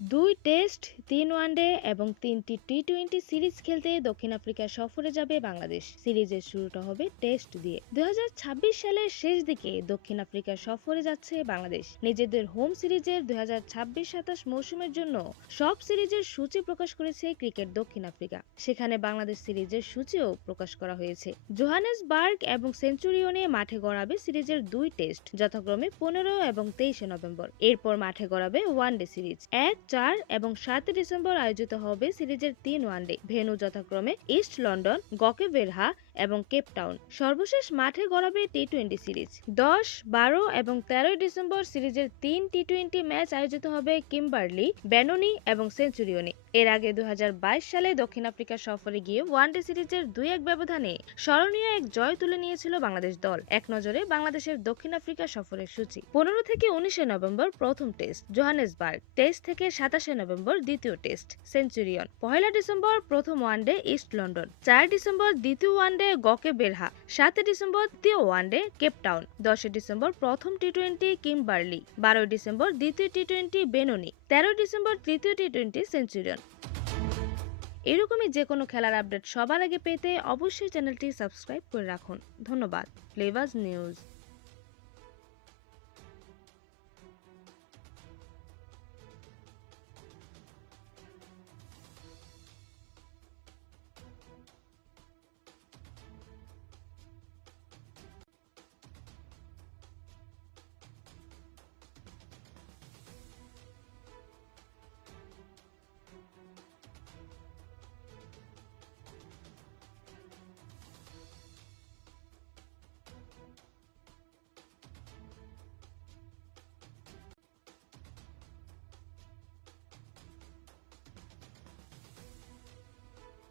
2 test, 3 one day এবং 3টি টি-20 series খেলতে দক্ষিণ আফ্রিকা সফরে যাবে বাংলাদেশ। সিরিজের শুরুটা হবে টেস্ট দিয়ে। 2026 সালের শেষ দিকে দক্ষিণ আফ্রিকা সফরে যাচ্ছে বাংলাদেশ। নিজেদের হোম সিরিজের 2026-27 মৌসুমের জন্য সব সিরিজের সূচি প্রকাশ করেছে ক্রিকেট দক্ষিণ আফ্রিকা। সেখানে বাংলাদেশ সিরিজের সূচিও প্রকাশ করা হয়েছে। জোহানেসবার্গ এবং সেঞ্চুরিয়নে মাঠে গড়াবে সিরিজের 2 টেস্ট, যথাক্রমে 15 এবং 23 নভেম্বর। এরপর মাঠে গড়াবে ওয়ানডে সিরিজ। 1, 4 এবং 7 ডিসেম্বর আয়োজিত হবে সিরিজের 3 ওয়ানডে। ভেন্যু যথাক্রমে ইস্ট লন্ডন, গকেবেরহা এবং কেপটাউন। সর্বশেষ মাঠে গড়াবে টি-20 সিরিজ। 10, 12 এবং 13 ডিসেম্বর সিরিজের 3 টি-20 ম্যাচ আয়োজিত হবে কিম্বারলি, বেনোনি এবং সেঞ্চুরিয়নে। এর আগে 2022 সালে দক্ষিণ আফ্রিকা সফরে গিয়ে ওয়ানডে সিরিজের 2-1 ব্যবধানে স্মরণীয় এক জয় তুলে নিয়েছিল বাংলাদেশ দল। এক নজরে বাংলাদেশের দক্ষিণ আফ্রিকা সফরের সূচি। 15 থেকে 19 নভেম্বর প্রথম টেস্ট জোহানেসবার্গ, 23 থেকে 27 নভেম্বর দ্বিতীয় টেস্ট সেঞ্চুরিয়ন, 1 ডিসেম্বর প্রথম ওয়ানডে ইস্ট লন্ডন, 4 ডিসেম্বর দ্বিতীয় ওয়ানডে গকেবেরহা, 7 ডিসেম্বর তৃতীয় ওয়ানডে কেপটাউন, 10 ডিসেম্বর প্রথম টি-20 কিম্বারলি, 12 ডিসেম্বর দ্বিতীয় টি-20 বেনোনি, 13 ডিসেম্বর তৃতীয় টি-20 সেঞ্চুরিয়ন। এরকমই যে কোনো খেলার আপডেট সবার আগে পেতে অবশ্যই চ্যানেলটি সাবস্ক্রাইব করে রাখুন। ধন্যবাদ। Flavours news.